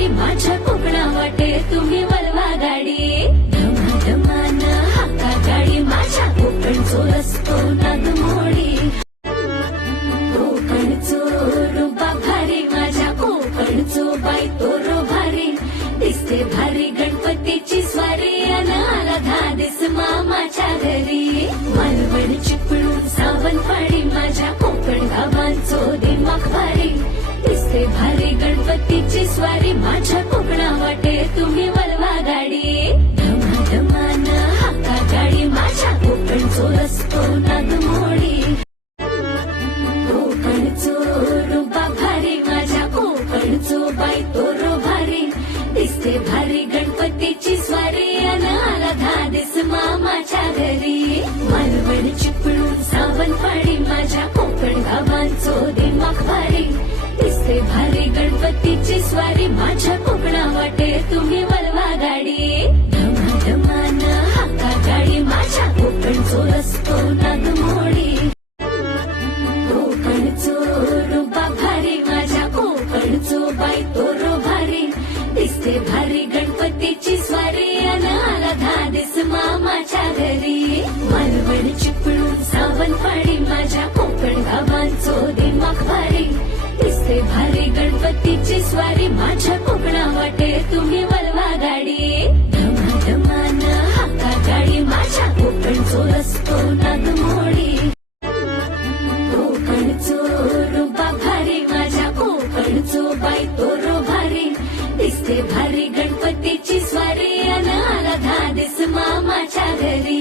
स्वारी माझ्या कोकणा वाटे तुम्ही वळवा गाडी धमाधमान हाका गाडी माझ्या कोकणचो रस्तो नागमोडी कोकणचो रुबा भारी माझ्या कोकणचो बाई तोरो भारी दिसते भारी गणपतीची स्वारी अन आला धादिस मामाच्या घरी मालवण चिपळूण सावंतवाडी माझ्या कोकण गावांचो दिमाग भारी दिसते भारी गणपतीची स्वारी माझ्या कोकणा वाटे तुम्ही वळवा गाडी धमाधमान हाका गाडी माझ्या कोकणचो रस्तो नागमोडी कोकणचो रुबा भारी माझ्या कोकणचो बाई तोरो भारी दिसते भारी गणपतीची स्वारी अन आला धादिस मामाच्या घरी मालवण चिपळूण सावंतवाडी माझ्या कोकण गावांचो दिमाग भारी दिसते भारी गणपतीची स्वारी माझ्या कोकणा वाटे तुम्ही वळवा गाडी धमाधमान हाका गाडी माझ्या कोकणचो रस्तो नागमोडी कोकणचो रुबा भारी माझ्या कोकणचो बाई तोरो भारी दिसते भारी गणपतीची स्वारी अन आला धादिस मामाच्या घरी मालवण चिपळूण सावंतवाडी माझ्या कोकण गावांचो दिमाग भारी दिसते भारी गणपतीची स्वारी माझ्या कोकणा वाटे तुम्ही वळवा गाडी धमाधमान हाका गाडी माझ्या कोकणचो रस्तो नागमोडी कोकणचो रुबा भारी माझ्या कोकणचो बाई तोरो भारी दिसते भारी गणपतीची स्वारी अन आला धादिस मामाच्या घरी